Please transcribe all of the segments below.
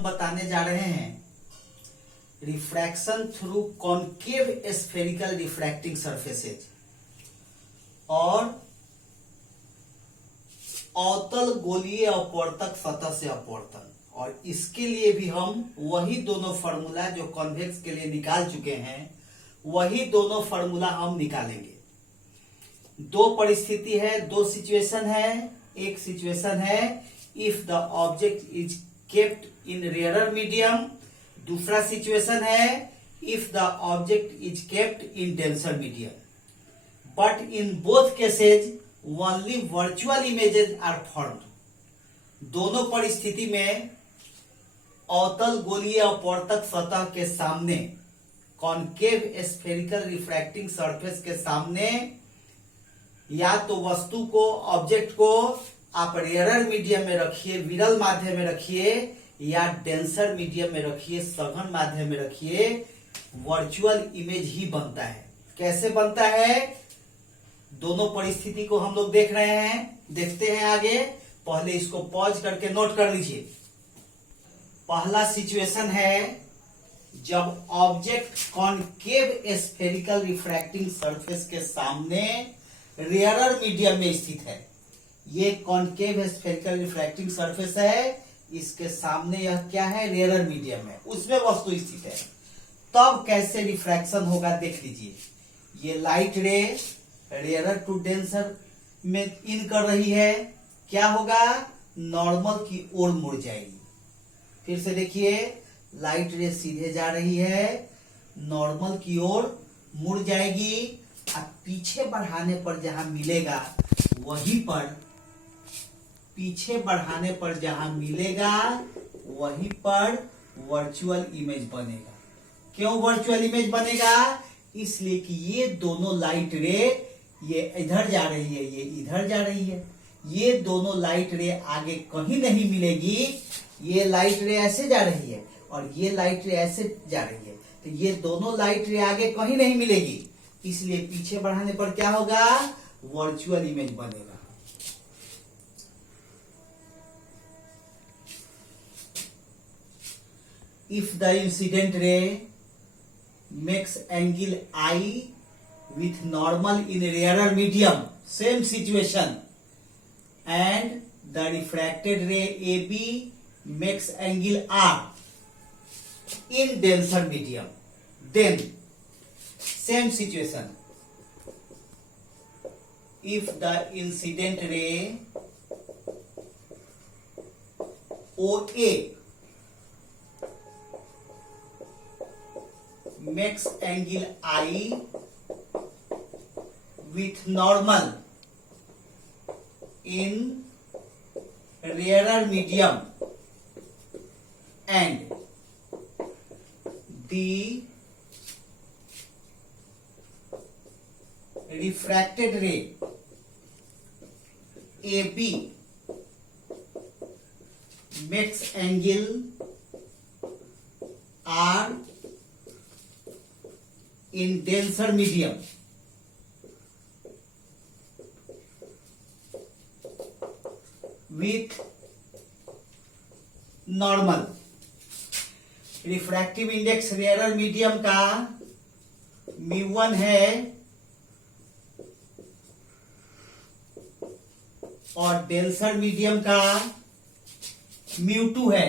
हम बताने जा रहे हैं refraction through concave spherical refracting surfaces और अवतल गोलीय अपवर्तक सतह से अपवर्तन। और इसके लिए भी हम वही दोनों फार्मूला जो कॉन्वेक्स के लिए निकाल चुके हैं वही दोनों फार्मूला हम निकालेंगे। दो परिस्थिति है, दो सिचुएशन है। एक सिचुएशन है if the object is kept in rarer medium, दूसरा सिचुएशन है if the object is kept in denser medium. But in both cases only virtual images are formed. दोनों परिस्थिति में अवतल गोलीय अपवर्तक सतह के सामने कॉनकेव स्फेरिकल रिफ्रैक्टिंग सरफेस के सामने या तो वस्तु को, ऑब्जेक्ट को आप रेयरर मीडियम में रखिए, विरल माध्यम में रखिए, या डेंसर मीडियम में रखिए, सघन माध्यम में रखिए, वर्चुअल इमेज ही बनता है। कैसे बनता है दोनों परिस्थिति को हम लोग देख रहे हैं, देखते हैं आगे। पहले इसको पॉज करके नोट कर लीजिए। पहला सिचुएशन है जब object concave spherical refracting surface के सामने रेयरर मीडियम में स्थित है। ये कॉनकेव स्फेरिकल रिफ्रैक्टिंग सरफेस है, इसके सामने यह क्या है, रेयरर मीडियम है, उसमें वस्तु स्थित है। तब कैसे रिफ्रैक्शन होगा देख लीजिए। ये लाइट रे रेयरर टू डेंसर में इन कर रही है, क्या होगा, नॉर्मल की ओर मुड़ जाएगी। फिर से देखिए, लाइट रे सीधे जा रही है, नॉर्मल की ओर मुड़ जाएगी। अब पीछे बढ़ाने पर जहां मिलेगा वहीं पर, पीछे बढ़ाने पर जहां मिलेगा वहीं पर वर्चुअल इमेज बनेगा। क्यों वर्चुअल इमेज बनेगा? इसलिए कि ये दोनों लाइट रे, ये इधर जा रही है, ये इधर जा रही है। ये दोनों लाइट रे आगे कहीं नहीं मिलेगी। ये लाइट रे ऐसे जा रही है और ये लाइट रे ऐसे जा रही है, तो ये दोनों लाइट रे आगे कहीं नहीं मिलेगी। इसलिए पीछे बढ़ाने पर क्या होगा, वर्चुअल इमेज बनेगा। If the incident ray makes angle I with normal in rarer medium, same situation, and the refracted ray AB makes angle R in denser medium, then same situation, if the incident ray OA makes angle I with normal in rarer medium and the refracted ray AB makes angle R in denser medium, with normal. Refractive index rarer medium का μ1 है और denser medium का μ2 है।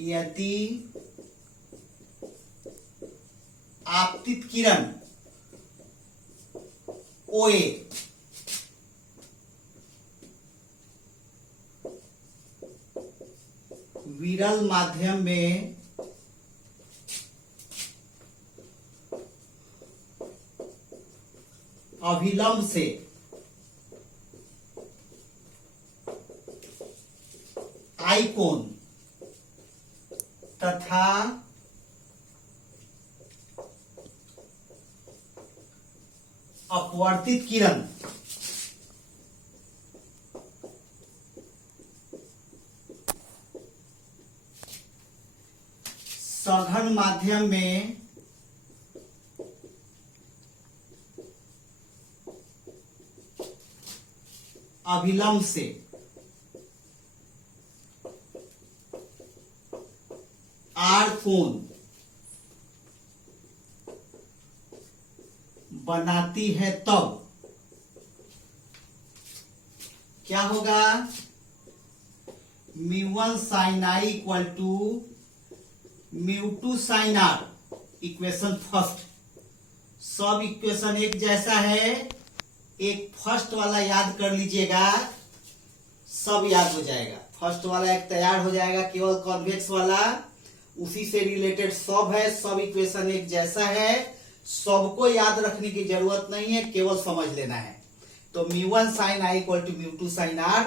यदि आपतित किरण OA विरल माध्यम में अभिलंब से आई कोण तथा अपवर्तित किरण सघन माध्यम में अभिलंब से आर कोण बनाती है तब क्या होगा? μ1 sin i equal to μ2 sin r। Equation first, सब इक्वेशन एक जैसा है, एक फर्स्ट वाला याद कर लीजिएगा, सब याद हो जाएगा। फर्स्ट वाला एक तैयार हो जाएगा, केवल कॉन्वेक्स वाला उसी से रिलेटेड सब है, सब इक्वेशन एक जैसा है, सबको याद रखने की जरूरत नहीं है, केवल समझ लेना है। तो μ1 sin i equal to μ2 sin r,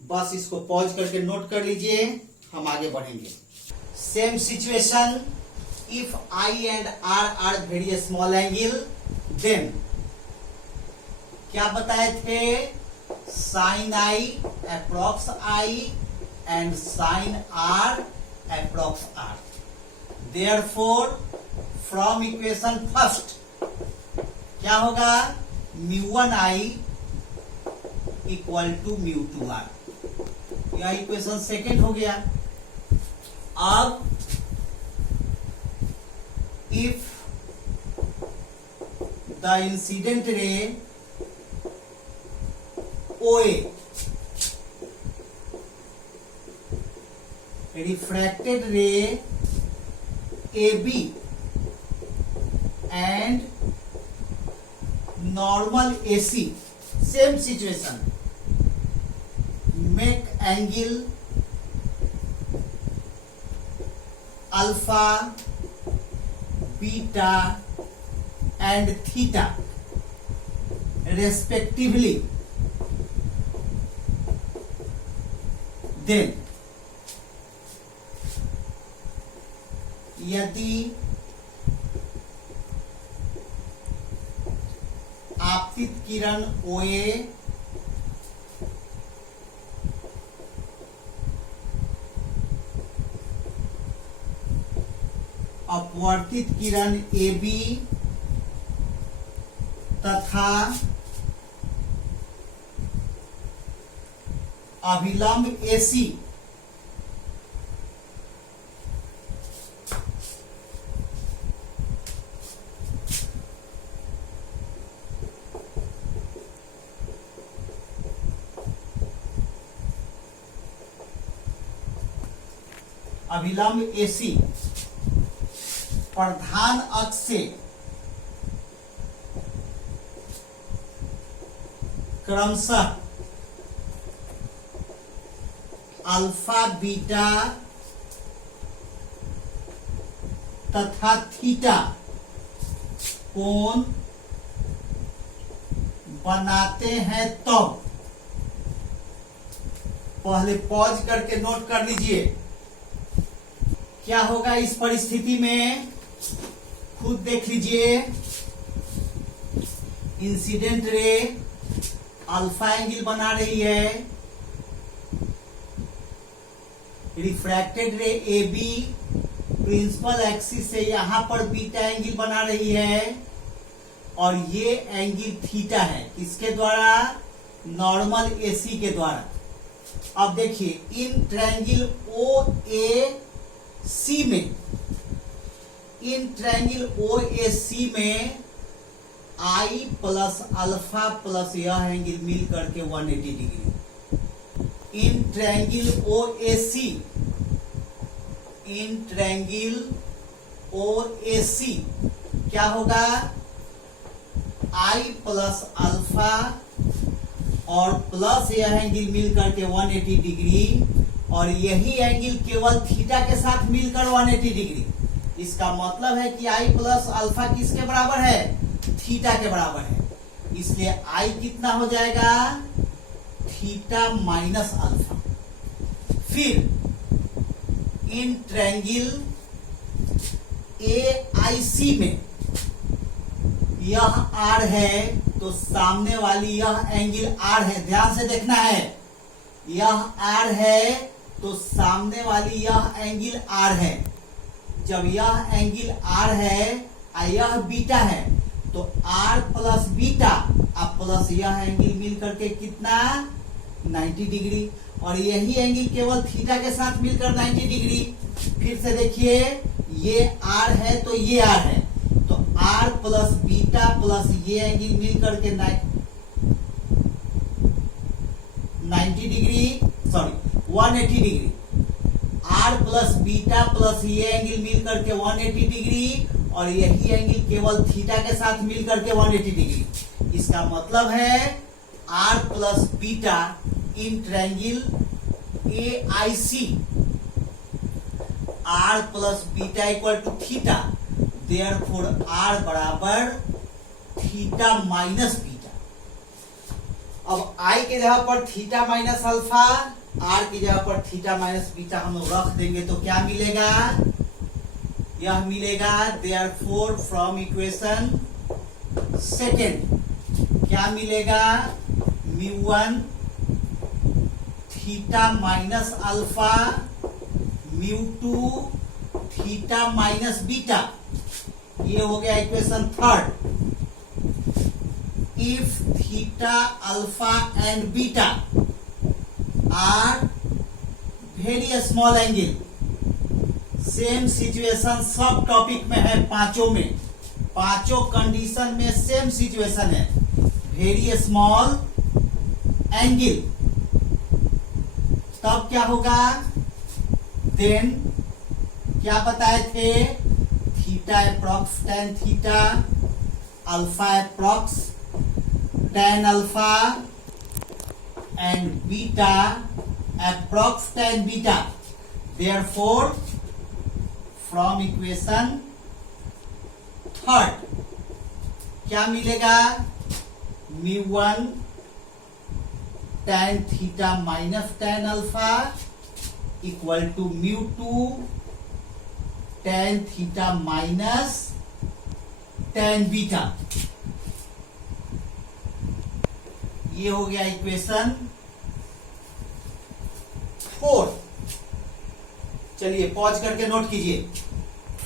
बस इसको पॉज करके नोट कर लीजिए, हम आगे बढ़ेंगे। Same situation, if I and R are very small angle, then क्या बताए थे? sin I approx I and sin R approx R। Therefore from equation first क्या होगा? μ1 I इक्वल टू μ2 R। यह इक्वेशन सेकेंड हो गया। अब if the incident ray OA refracted ray AB and normal AC, same situation, make angle alpha, beta and theta respectively, then यदि आपतित किरण OA अपवर्तित किरण AB तथा अभिलंब AC प्रधान अक्ष से क्रमशः अल्फा, बीटा तथा थीटा कोण बनाते हैं तो पहले पॉज करके नोट कर लीजिए क्या होगा इस परिस्थिति में, खुद देख लीजिए। इंसिडेंट रे अल्फा एंगल बना रही है, रिफ्रैक्टेड रे AB प्रिंसिपल एक्सिस से यहां पर बीटा एंगल बना रही है और ये एंगल थीटा है, किसके द्वारा? नॉर्मल AC के द्वारा। अब देखिए इन ट्रायंगल OAC में, इन ट्रायंगल OAC में I प्लस अल्फा प्लस यह एंगल मिल करके 180 डिग्री। इन ट्रायंगल OAC, इन ट्रायंगल OAC क्या होगा? I प्लस अल्फा और प्लस यह एंगल मिल करके 180 डिग्री और यही एंगल केवल थीटा के साथ मिलकर 180 डिग्री। इसका मतलब है कि I प्लस अल्फा किसके बराबर है? थीटा के बराबर है। इसलिए I कितना हो जाएगा? Theta minus alpha. फिर इन ट्रायंगल AIC में यह R है तो सामने वाली यह एंगल R है, ध्यान से देखना है। यह R है तो सामने वाली यह एंगल R है। जब यह एंगल R है और यह बीटा है तो R प्लस बीटा अब प्लस यह एंगल मिल करके कितना 90 डिग्री, और यही एंगल केवल थीटा के साथ मिलकर 90 डिग्री। फिर से देखिए, ये आर है तो ये आर है, तो आर प्लस बीटा प्लस ये एंगल मिलकर के 90 degree, sorry 180 degree. R plus beta plus ये एंगल मिलकर के 180 डिग्री, और यही एंगल केवल थीटा के साथ मिलकर के 180 डिग्री। इसका मतलब है R plus beta in triangle A I C, R plus beta equal to theta, therefore R बराबर थीटा माइनस बीटा। अब आई के जगह पर थीटा माइनस अल्फा, आर की जगह पर थीटा माइनस बीटा हम लोग रख देंगे तो क्या मिलेगा, यह मिलेगा। देयरफॉर फ्रॉम इक्वेशन सेकेंड क्या मिलेगा, μ1 theta minus alpha, μ2 theta minus beta. ये हो गया equation third. If theta alpha and beta are very small angle, same situation सब टॉपिक में है, पांचों में, पांचों कंडीशन में सेम सिचुएशन है, वेरी स्मॉल एंगल। तब क्या होगा, देन क्या बताए थे, theta approx tan theta, alpha approx tan alpha, and beta approx tan beta. Therefore from equation third क्या मिलेगा, μ1 tan theta minus tan alpha equal to μ2 tan theta minus tan beta. ये हो गया इक्वेशन 4। चलिए pause करके note कीजिए।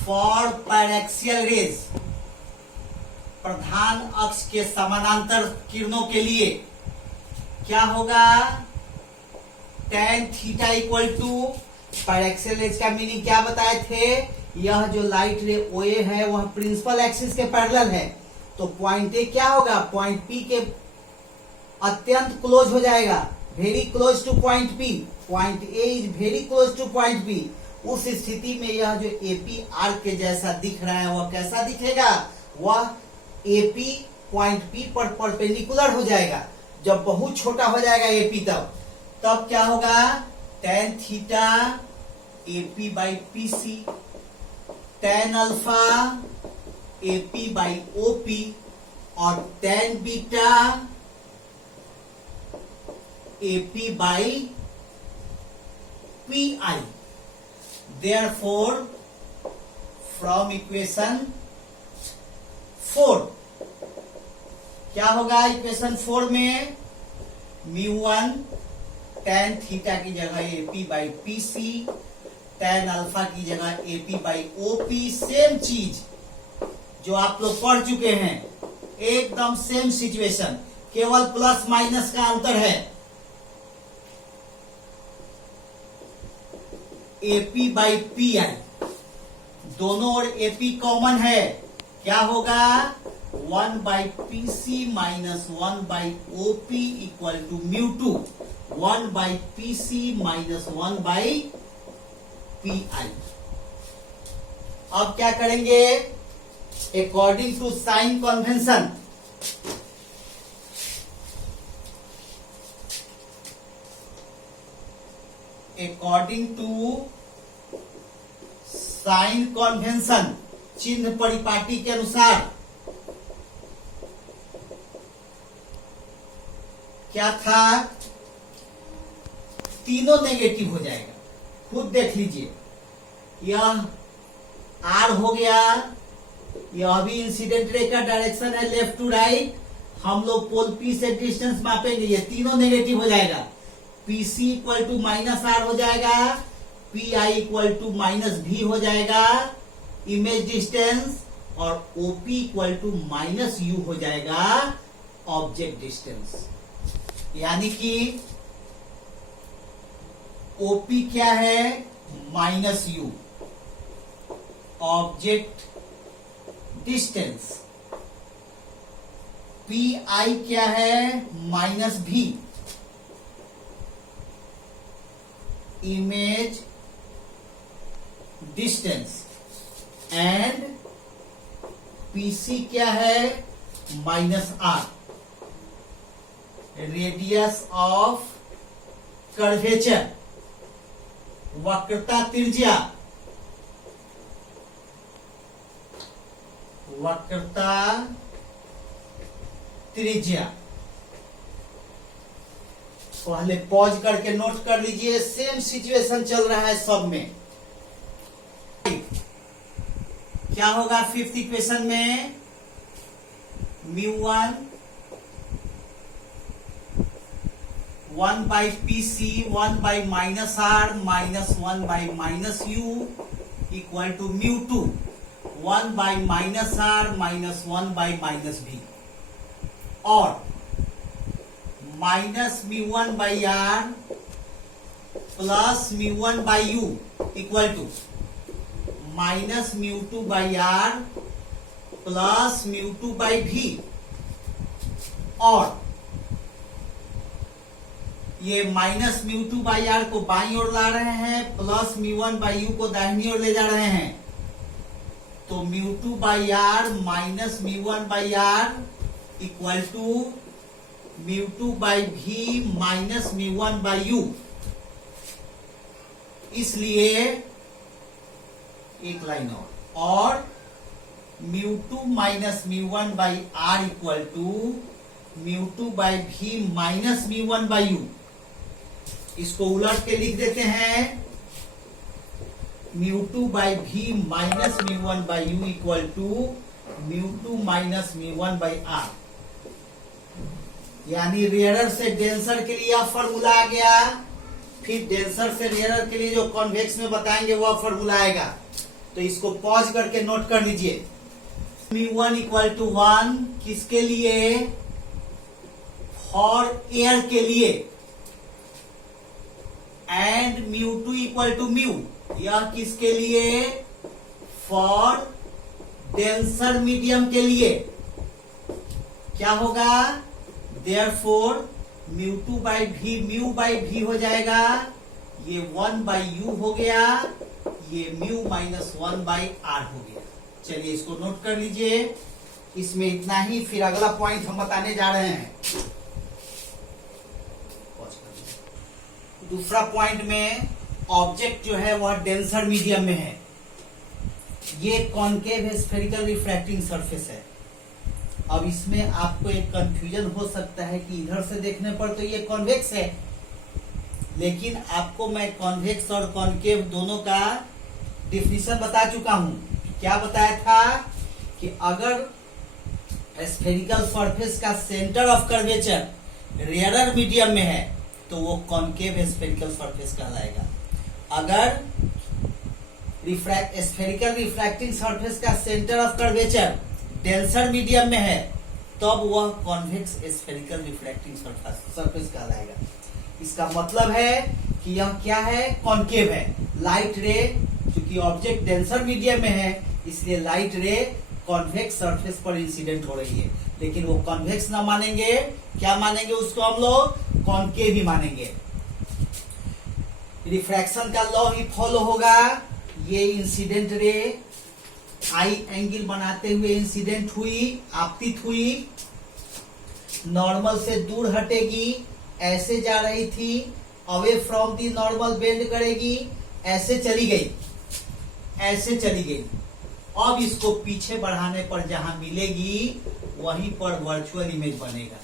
For paraxial rays, प्रधान अक्ष के समानांतर किरणों के लिए क्या होगा, tan theta equal to, paraxial rays का मीनिंग क्या बताए थे, यह जो लाइट रे OA है वह प्रिंसिपल एक्सिस के पैरेलल है, तो पॉइंट ए क्या होगा, पॉइंट पी के अत्यंत क्लोज हो जाएगा, very close two point P. Point A is very close two point P. उस स्थिति में यह जो एपी आर्क के जैसा दिख रहा है वह कैसा दिखेगा, वह एपी पॉइंट पी पर परपेंडिकुलर हो जाएगा। जब बहुत छोटा हो जाएगा एपी तब क्या होगा, tan theta AP by P C, tan alpha AP by OP, और tan beta AP by P I. Therefore from equation 4 क्या होगा, इक्वेशन 4 में μ1 tan थीटा की जगह AP by P C, tan alpha की जगह एपी बाई ओपी, सेम चीज जो आप लोग पढ़ चुके हैं, एकदम सेम सिचुएशन, केवल प्लस माइनस का अंतर है। एपी बाई पी आई, दोनों ओर एपी कॉमन है, क्या होगा, 1 by P C minus 1 by OP equal to μ2, 1 by P C minus 1 by P I. अब क्या करेंगे, according to sign convention, according to sign convention, चिन्ह परिपाटी के अनुसार क्या था, तीनों नेगेटिव हो जाएगा। खुद देख लीजिए, यह आर हो गया, यह भी इंसिडेंट रे का डायरेक्शन है लेफ्ट टू राइट, हम लोग पोल पी से डिस्टेंस मापेंगे, ये तीनों नेगेटिव हो जाएगा। P C equal to minus R हो जाएगा, P I equal to minus V हो जाएगा इमेज डिस्टेंस, और OP equal to minus U हो जाएगा ऑब्जेक्ट डिस्टेंस। यानी कि ओपी क्या है, minus U, object distance. P I क्या है, माइनस भी, इमेज डिस्टेंस। एंड पीसी क्या है, minus R, radius of curvature, वक्रता त्रिज्या, वक्रता त्रिज्या। पहले पॉज करके नोट कर लीजिए, सेम सिचुएशन चल रहा है सब में। क्या होगा फिफ्थ इक्वेशन में, μ1 1 by P C 1 by minus R minus 1 by minus U equal to μ2 1 by minus R minus 1 by minus B, और minus μ1 by R plus μ1 by you equal to minus μ2 by R plus μ2 by V, और ये minus μ2 by are को बाईं ओर ला रहे हैं, plus μ1 by you को दाहिनी ओर ले जा रहे हैं। तो μ2 by R minus μ1 by R equal to μ2 by भी माइनस μ1 बाई यू। इसलिए एक लाइन और μ2 minus μ1 by R equal to μ2 by भी माइनस μ1 बाई यू। इसको उलट के लिख देते हैं, μ2 बाई भी minus μ1 by you equal to μ2 minus μ1 by R. यानी रेयरर से डेंसर के लिए फॉर्मूला आ गया, फिर डेंसर से रेयरर के लिए जो कॉन्वेक्स में बताएंगे वह फॉर्मूला आएगा। तो इसको पॉज करके नोट कर लीजिए। μ1 इक्वल टू 1 किसके लिए, फॉर एयर के लिए, एंड μ2 इक्वल टू म्यू, यह किसके लिए, फॉर डेंसर मीडियम के लिए। क्या होगा, देयरफॉर μ2 बाई भी म्यू बाई भी हो जाएगा, ये 1 बाई यू हो गया, ये म्यू माइनस 1 बाई आर हो गया। चलिए इसको नोट कर लीजिए। इसमें इतना ही, फिर अगला पॉइंट हम बताने जा रहे हैं। दूसरा पॉइंट में ऑब्जेक्ट जो है वह डेंसर मीडियम में है। ये कॉनकेव स्फेरिकल रिफ्रैक्टिंग सरफेस है। अब इसमें आपको एक कंफ्यूजन हो सकता है कि इधर से देखने पर तो ये कॉन्वेक्स है, लेकिन आपको मैं कॉन्वेक्स और कॉनकेव दोनों का डिफिनीशन बता चुका हूं। क्या बताया था कि अगर स्फेरिकल सरफेस का centre of curvature rarer medium में है तो वो कॉनकेव स्फेरिकल सरफेस कहलाएगा। अगर स्फेरिकल रिफ्रैक्टिंग सरफेस का centre of curvature denser medium में है तब वह कॉन्वेक्स स्फेरिकल रिफ्रैक्टिंग सरफेस कहलाएगा। इसका मतलब है कि यह क्या है, कॉनकेव है। लाइट रे, चूंकि ऑब्जेक्ट डेंसर मीडियम में है इसलिए लाइट रे कॉन्वेक्स सरफेस पर इंसिडेंट हो रही है, लेकिन वो कॉन्वेक्स ना मानेंगे, क्या मानेंगे उसको हम लोग, कॉनकेव ही मानेंगे। रिफ्रैक्शन का लॉ ही फॉलो होगा। ये इंसिडेंट रे आई एंगल बनाते हुए इंसिडेंट हुई, आपतित हुई, नॉर्मल से दूर हटेगी, ऐसे जा रही थी, away from the normal bend करेगी, ऐसे चली गई, ऐसे चली गई। अब इसको पीछे बढ़ाने पर जहां मिलेगी वहीं पर वर्चुअल इमेज बनेगा।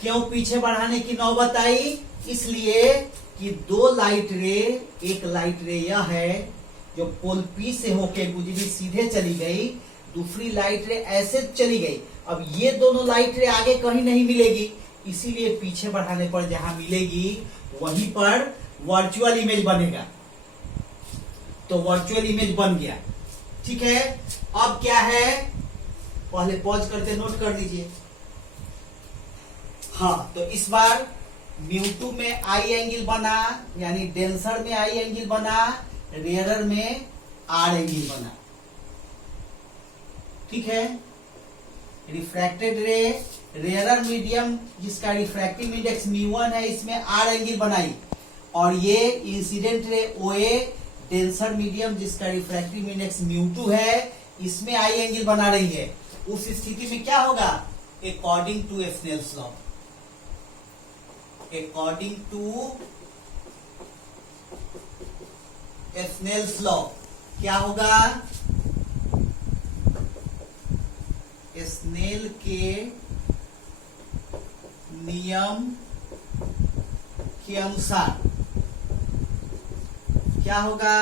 क्यों पीछे बढ़ाने की नौबत आई, इसलिए कि दो लाइट रे, एक लाइट रे यह है जो पोल पी से होके गुजरी सीधे चली गई, दूसरी लाइट रे ऐसे चली गई। अब ये दोनों लाइट रे आगे कहीं नहीं मिलेगी, इसीलिए पीछे बढ़ाने पर जहां मिलेगी वहीं पर वर्चुअल इमेज बनेगा। तो वर्चुअल इमेज बन गया, ठीक है। अब क्या है, पहले पॉज करके नोट कर लीजिए। हाँ, तो इस बार म्यू2 में आई एंगल बना, यानी डेंसर में आई एंगल बना, रेयरर में आर एंगल बना। ठीक है। रिफ्रैक्टेड रे, रेयरर मीडियम जिसका रिफ्रैक्टिव इंडेक्स म्यू1 है, इसमें आर एंगल बनाई, और ये इंसिडेंट रे ओए, डेंसर मीडियम जिसका रिफ्रैक्टिव इंडेक्स म्यू2 है, इसमें आई एंगल बना रही है। उस स्थिति में क्या होगा? According to Snell's law, according to Snell's law क्या होगा? स्नेल के नियम के अनुसार क्या होगा?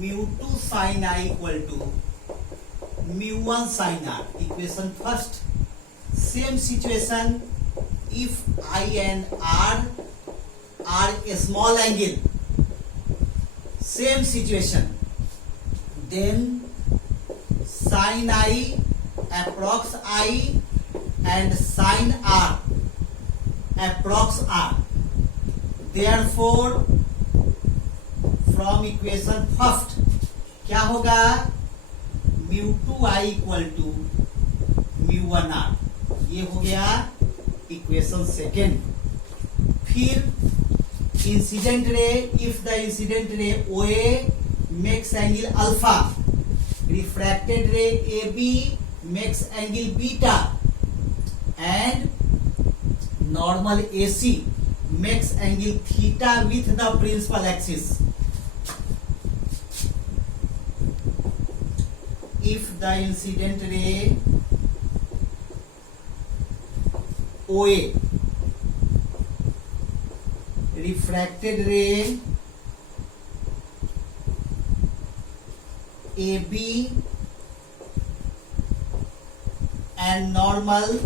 म्यू2 साइन आई इक्वल टू म्यू1 sine R. Equation first. Same situation, if I and R are a small angle, same situation, then sin I approx I and sin R approx R. Therefore, from equation first क्या होगा? μ2I equal to μ1R। ये हो गया equation second. फिर incident ray, if the incident ray OA makes angle alpha, refracted ray AB makes angle beta, and normal AC makes angle theta with the principal axis. If the incident ray OA, refracted ray AB and normal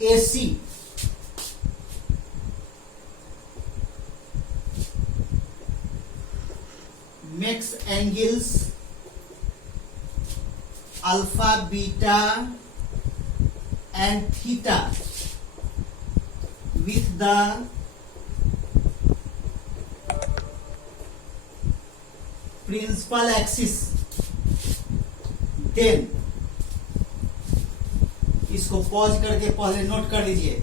AC makes angles alpha, beta and theta with the principal axis, then इसको pause करके पहले note कर लीजिए।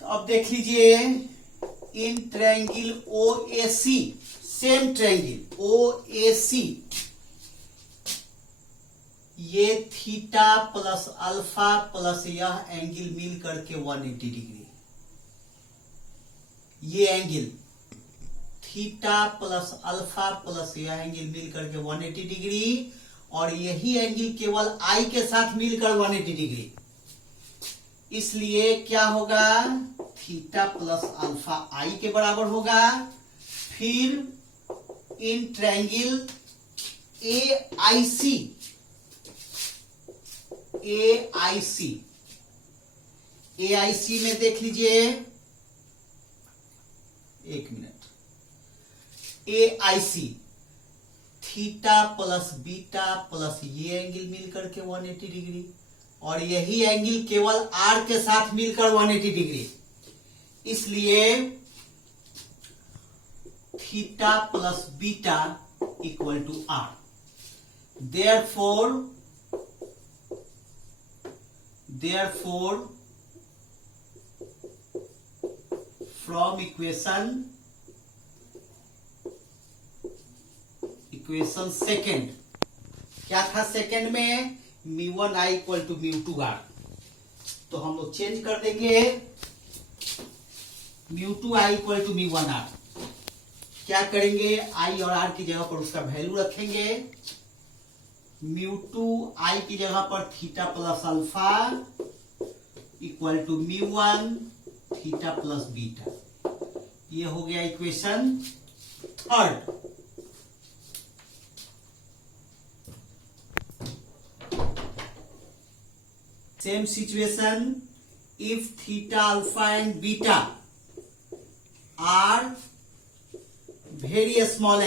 तो अब देख लीजिए, in triangle OAC, same triangle OAC, ये थीटा प्लस अल्फा प्लस यह एंगल मिल करके 180 डिग्री, ये angle theta plus alpha plus यह एंगल मिल करके 180 डिग्री, और यही एंगल केवल आई के साथ मिलकर 180 डिग्री। इसलिए क्या होगा? थीटा प्लस अल्फा आई के बराबर होगा। फिर इन ट्रायंगल AIC, AIC में देख लीजिए, एक minute, AIC theta plus beta plus ये एंगल मिलकर के 180 डिग्री, और यही एंगल केवल आर के साथ मिलकर 180 डिग्री। इसलिए theta plus beta equal to R. Therefore from equation second, क्या था सेकेंड में? μ1I equal to μ2R। तो हम लोग चेंज कर देंगे, μ2I इक्वल टू μ1R। क्या करेंगे? I और R की जगह पर उसका वैल्यू रखेंगे। μ2I की जगह पर theta plus alpha equal to μ1 theta plus beta. ये हो गया equation third. Same situation, if theta, alpha and beta are very small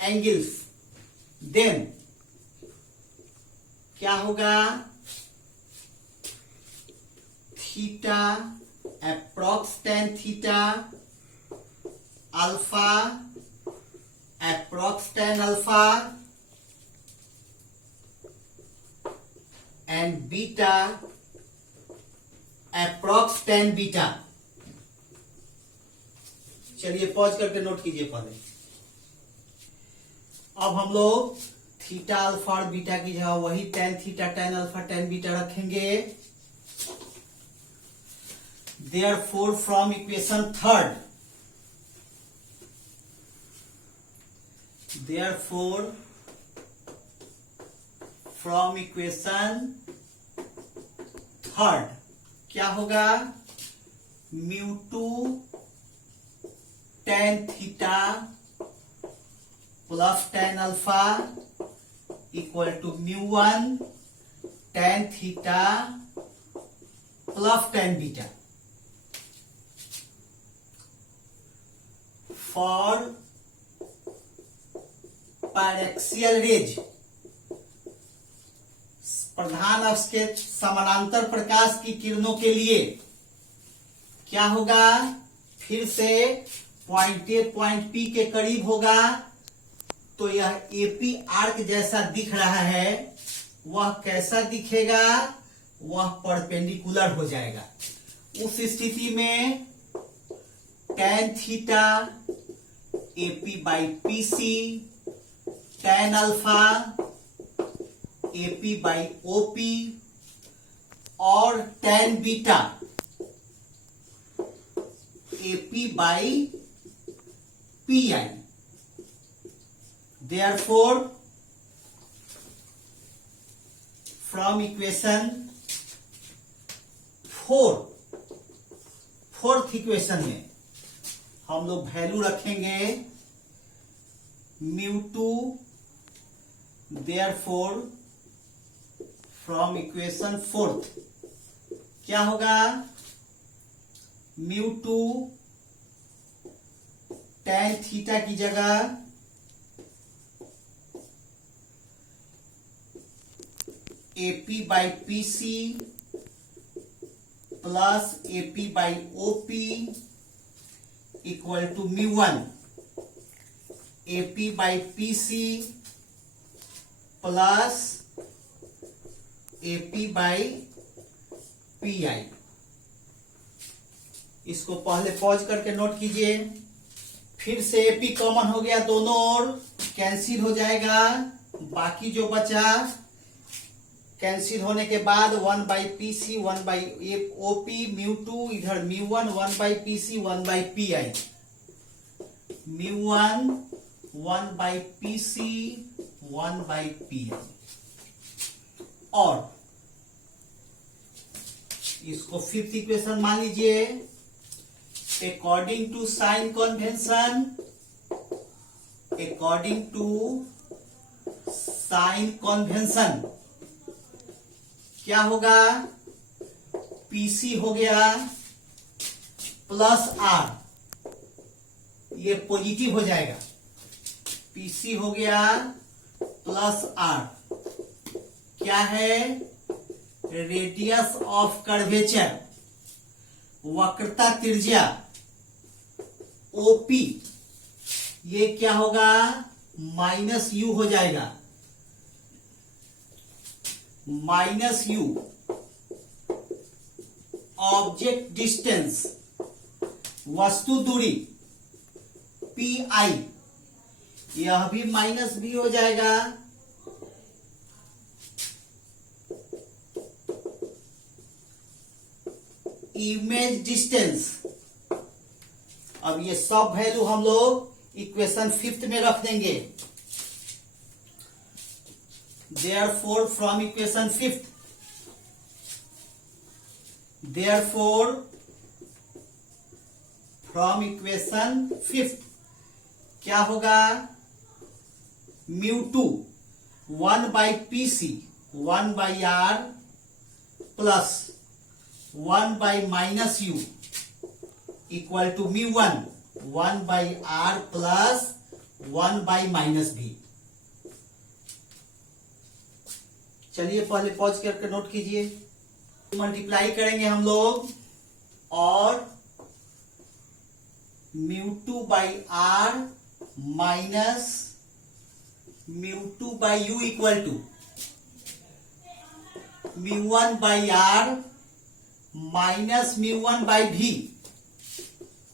angles, then क्या होगा, theta approx tan theta alpha approx tan alpha and beta approx tan beta. चलिए pause करके note कीजिए पहले। अब हम लोग थीटा अल्फा और बीटा की जगह वही tan theta tan alpha tan beta रखेंगे। Therefore from equation third, therefore from equation third क्या होगा, mu two tan theta plus tan alpha equal to mu one tan theta plus tan beta. For paraxial rays, प्रधान अक्ष के समानांतर प्रकाश की किरणों के लिए क्या होगा, फिर से पॉइंट ए पॉइंट पी के करीब होगा, तो यह एपी आर्क जैसा दिख रहा है, वह कैसा दिखेगा, वह परपेंडिकुलर हो जाएगा। उस स्थिति में tan theta AP by PC, tan alpha AP by OP और tan beta AP by PI. Therefore, from equation fourth equation में हम लोग वैल्यू रखेंगे mu two. Therefore, from equation fourth क्या होगा, म्यू टू टेन थीटा की जगह AP by PC plus AP by OP equal to mu one AP by PC plus AP by PI. इसको पहले पॉज करके नोट कीजिए। फिर से एपी कॉमन हो गया, दोनों ओर कैंसिल हो जाएगा, बाकी जो बचा कैंसिल होने के बाद one by P C one by OP mu two, इधर mu one by P C one by P I, mu one by P C one by P I. और इसको फिफ्थ इक्वेशन मान लीजिए। According to sign convention, according to sign convention क्या होगा, PC हो गया plus are, ये positive हो जाएगा, पीसी हो गया प्लस आर क्या है, रेडियस ऑफ कर्वेचर, वक्रता त्रिज्या ओपी, ये क्या होगा, माइनस यू हो जाएगा, माइनस यू। ऑब्जेक्ट डिस्टेंस, वस्तु दूरी पी आई, यह भी माइनस भी हो जाएगा, इमेज डिस्टेंस। अब ये सब वैल्यू हम लोग इक्वेशन फिफ्थ में रख देंगे। Therefore, from equation fifth, therefore from equation fifth क्या होगा, mu two one by P C one by R plus one by minus U equal to mu one by R plus one by minus V. चलिए पहले pause करके note कीजिए। Multiply करेंगे हम लोग और μ2 by R minus μ2 by you equal to μ1 by R minus μ1 by V,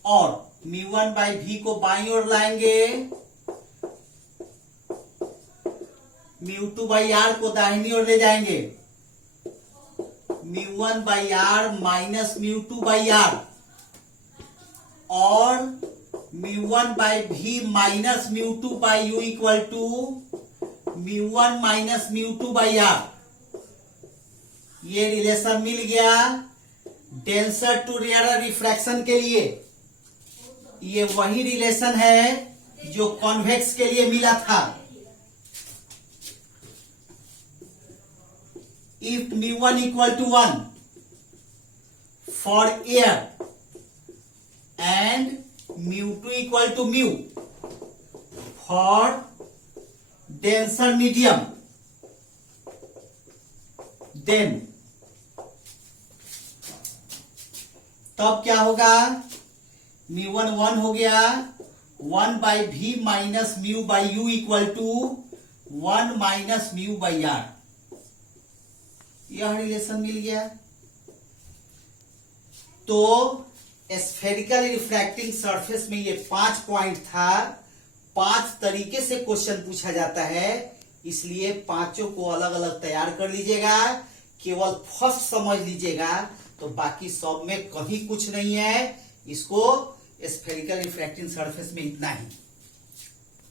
और μ1 by भी को बाईं ओर लाएंगे, μ2 बाई आर को दाहिनी ओर ले जाएंगे, μ1 by R minus μ2 by R, और μ1 बाई भी minus μ2 by you equal to μ1 minus μ2 by R. ये रिलेशन मिल गया डेंसर टू रेयर रिफ्रैक्शन के लिए। ये वही रिलेशन है जो कॉन्वेक्स के लिए मिला था। If μ1 equal to 1 for air and μ2 equal to μ for denser medium, then तब क्या होगा, μ1 1 हो गया, 1 बाई भी minus mu by you equal to 1 minus mu by R. यह रिलेशन मिल गया। तो स्फेरिकल रिफ्रैक्टिंग सरफेस में ये 5 पॉइंट था। 5 तरीके से क्वेश्चन पूछा जाता है, इसलिए पांचों को अलग अलग तैयार कर लीजिएगा। केवल फर्स्ट समझ लीजिएगा, तो बाकी सब में कहीं कुछ नहीं है। इसको स्फेरिकल रिफ्रैक्टिंग सरफेस में इतना ही।